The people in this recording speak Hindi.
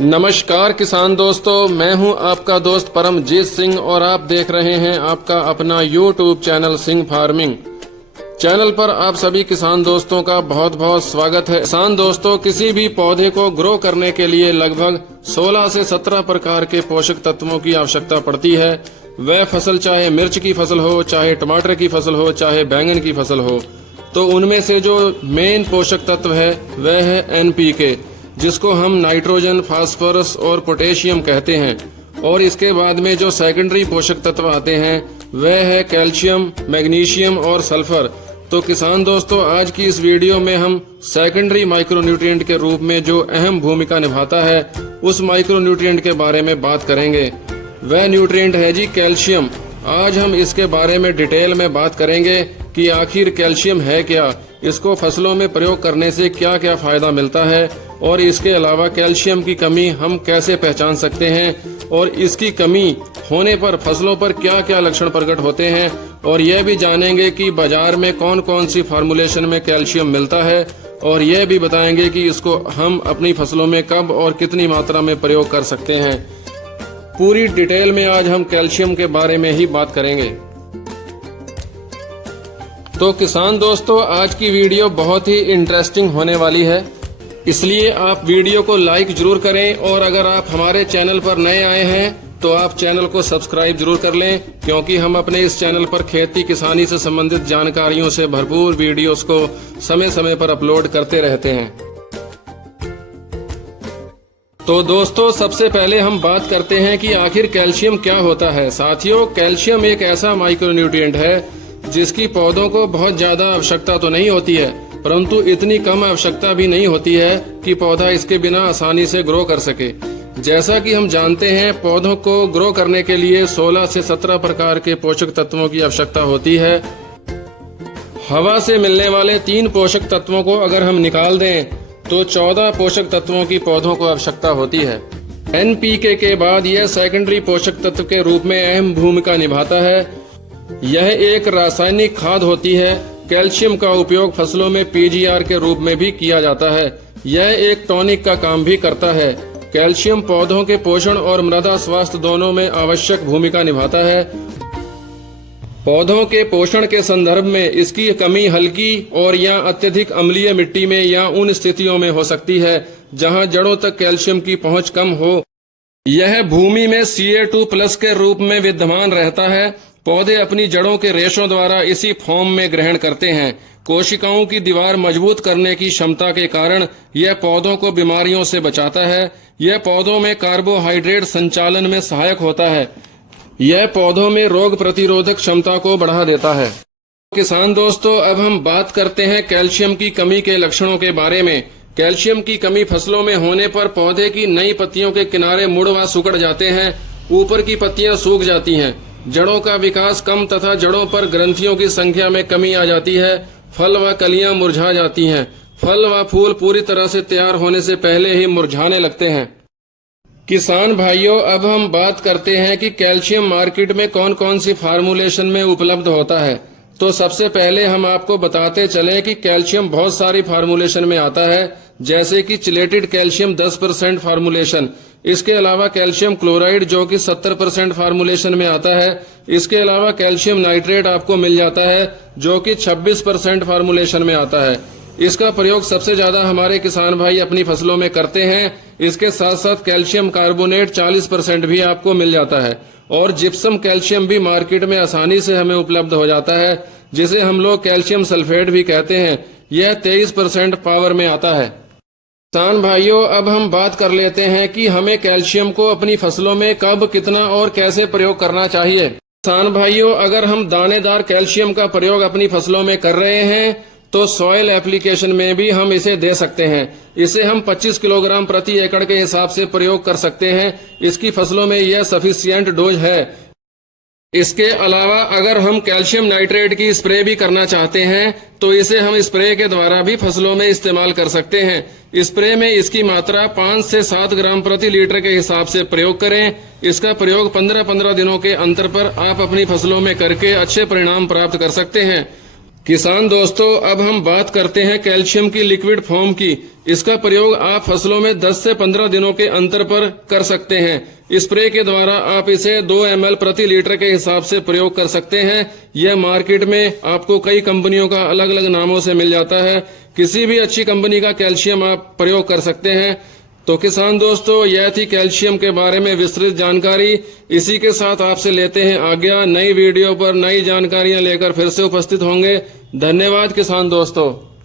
नमस्कार किसान दोस्तों, मैं हूं आपका दोस्त परमजीत सिंह और आप देख रहे हैं आपका अपना YouTube channel Singh farming. Channel पर आप सभी किसान दोस्तों का बहुत बहुत स्वागत है। किसान दोस्तों, किसी भी पौधे को ग्रो करने के लिए लगभग 16 से 17 प्रकार के पोषक तत्वों की आवश्यकता पड़ती है। वह फसल चाहे मिर्च की फसल हो, चाहे टमाटर की फसल हो, चाहे बैंगन की फसल हो, तो उनमें से जो मेन पोषक तत्व है वह है NPK, जिसको हम नाइट्रोजन, फास्फोरस और पोटेशियम कहते हैं। और इसके बाद में जो सेकेंडरी पोषक तत्व आते हैं वह है कैल्शियम, मैग्नीशियम और सल्फर। तो किसान दोस्तों, आज की इस वीडियो में हम सेकेंडरी माइक्रोन्यूट्रिएंट के रूप में जो अहम भूमिका निभाता है उस माइक्रोन्यूट्रिएंट के बारे में बात करेंगे। वह न्यूट्रिएंट है जी कैल्शियम। आज हम इसके बारे में डिटेल में बात करेंगे कि आखिर कैल्शियम है क्या, इसको फसलों में प्रयोग करने से क्या क्या फायदा मिलता है, और इसके अलावा कैल्शियम की कमी हम कैसे पहचान सकते हैं, और इसकी कमी होने पर फसलों पर क्या क्या लक्षण प्रकट होते हैं, और यह भी जानेंगे कि बाजार में कौन कौन सी फार्मूलेशन में कैल्शियम मिलता है, और यह भी बताएंगे कि इसको हम अपनी फसलों में कब और कितनी मात्रा में प्रयोग कर सकते हैं। पूरी डिटेल में आज हम कैल्शियम के बारे में ही बात करेंगे। तो किसान दोस्तों, आज की वीडियो बहुत ही इंटरेस्टिंग होने वाली है, इसलिए आप वीडियो को लाइक जरूर करें, और अगर आप हमारे चैनल पर नए आए हैं तो आप चैनल को सब्सक्राइब जरूर कर लें, क्योंकि हम अपने इस चैनल पर खेती किसानी से संबंधित जानकारियों से भरपूर वीडियोस को समय समय पर अपलोड करते रहते हैं। तो दोस्तों, सबसे पहले हम बात करते हैं कि आखिर कैल्शियम क्या होता है। साथियों, कैल्शियम एक ऐसा माइक्रोन्यूट्रिएंट है जिसकी पौधों को बहुत ज्यादा आवश्यकता तो नहीं होती है, परंतु इतनी कम आवश्यकता भी नहीं होती है कि पौधा इसके बिना आसानी से ग्रो कर सके। जैसा कि हम जानते हैं, पौधों को ग्रो करने के लिए 16 से 17 प्रकार के पोषक तत्वों की आवश्यकता होती है। हवा से मिलने वाले 3 पोषक तत्वों को अगर हम निकाल दें तो 14 पोषक तत्वों की पौधों को आवश्यकता होती है। NPK के बाद यह सेकेंडरी पोषक तत्व के रूप में अहम भूमिका निभाता है। यह एक रासायनिक खाद होती है। कैल्शियम का उपयोग फसलों में PGR के रूप में भी किया जाता है। यह एक टॉनिक का काम भी करता है। कैल्शियम पौधों के पोषण और मृदा स्वास्थ्य दोनों में आवश्यक भूमिका निभाता है। पौधों के पोषण के संदर्भ में इसकी कमी हल्की और या अत्यधिक अम्लीय मिट्टी में या उन स्थितियों में हो सकती है जहां जड़ों तक कैल्शियम की पहुंच कम हो। यह भूमि में Ca2+ के रूप में विद्यमान रहता है। पौधे अपनी जड़ों के रेशों द्वारा इसी फॉर्म में ग्रहण करते हैं। कोशिकाओं की दीवार मजबूत करने की क्षमता के कारण यह पौधों को बीमारियों से बचाता है। यह पौधों में कार्बोहाइड्रेट संचालन में सहायक होता है। यह पौधों में रोग प्रतिरोधक क्षमता को बढ़ा देता है। किसान दोस्तों, अब हम बात करते हैं कैल्शियम की कमी के लक्षणों के बारे में। कैल्शियम की कमी फसलों में होने पर पौधे की नई पत्तियों के किनारे मुड़ व सिकुड़ जाते हैं। ऊपर की पत्तियां सूख जाती हैं। जड़ों का विकास कम तथा जड़ों पर ग्रंथियों की संख्या में कमी आ जाती है। फल व कलियां मुरझा जाती हैं। फल व फूल पूरी तरह से तैयार होने से पहले ही मुरझाने लगते हैं। किसान भाइयों, अब हम बात करते हैं कि कैल्शियम मार्केट में कौन कौन सी फार्मूलेशन में उपलब्ध होता है। तो सबसे पहले हम आपको बताते चलें कि कैल्शियम बहुत सारी फार्मूलेशन में आता है, जैसे कि चिलेटेड कैल्शियम 10% फार्मूलेशन। इसके अलावा कैल्शियम क्लोराइड जो कि 70% फार्मूलेशन में आता है। इसके अलावा कैल्शियम नाइट्रेट आपको मिल जाता है जो कि 26% फार्मूलेशन में आता है। इसका प्रयोग सबसे ज्यादा हमारे किसान भाई अपनी फसलों में करते हैं। इसके साथ साथ कैल्शियम कार्बोनेट 40% भी आपको मिल जाता है, और जिप्सम कैल्शियम भी मार्केट में आसानी से हमें उपलब्ध हो जाता है, जिसे हम लोग कैल्शियम सल्फेट भी कहते हैं। यह 23% पावर में आता है। किसान भाइयों, अब हम बात कर लेते हैं कि हमें कैल्शियम को अपनी फसलों में कब, कितना और कैसे प्रयोग करना चाहिए। किसान भाइयों, अगर हम दानेदार कैल्शियम का प्रयोग अपनी फसलों में कर रहे हैं तो सॉइल एप्लीकेशन में भी हम इसे दे सकते हैं। इसे हम 25 किलोग्राम प्रति एकड़ के हिसाब से प्रयोग कर सकते हैं। इसकी फसलों में यह सफिशिएंट डोज है। इसके अलावा अगर हम कैल्शियम नाइट्रेट की स्प्रे भी करना चाहते हैं तो इसे हम स्प्रे के द्वारा भी फसलों में इस्तेमाल कर सकते हैं। स्प्रे में इसकी मात्रा 5 से 7 ग्राम प्रति लीटर के हिसाब से प्रयोग करें। इसका प्रयोग 15-15 दिनों के अंतर पर आप अपनी फसलों में करके अच्छे परिणाम प्राप्त कर सकते हैं। किसान दोस्तों, अब हम बात करते हैं कैल्शियम की लिक्विड फॉर्म की। इसका प्रयोग आप फसलों में 10 से 15 दिनों के अंतर पर कर सकते हैं। स्प्रे के द्वारा आप इसे 2 ml प्रति लीटर के हिसाब से प्रयोग कर सकते हैं। यह मार्केट में आपको कई कंपनियों का अलग अलग नामों से मिल जाता है। किसी भी अच्छी कंपनी का कैल्शियम आप प्रयोग कर सकते हैं। तो किसान दोस्तों, यह थी कैल्शियम के बारे में विस्तृत जानकारी। इसी के साथ आपसे लेते हैं आज्ञा। नई वीडियो पर नई जानकारियां लेकर फिर से उपस्थित होंगे। धन्यवाद किसान दोस्तों।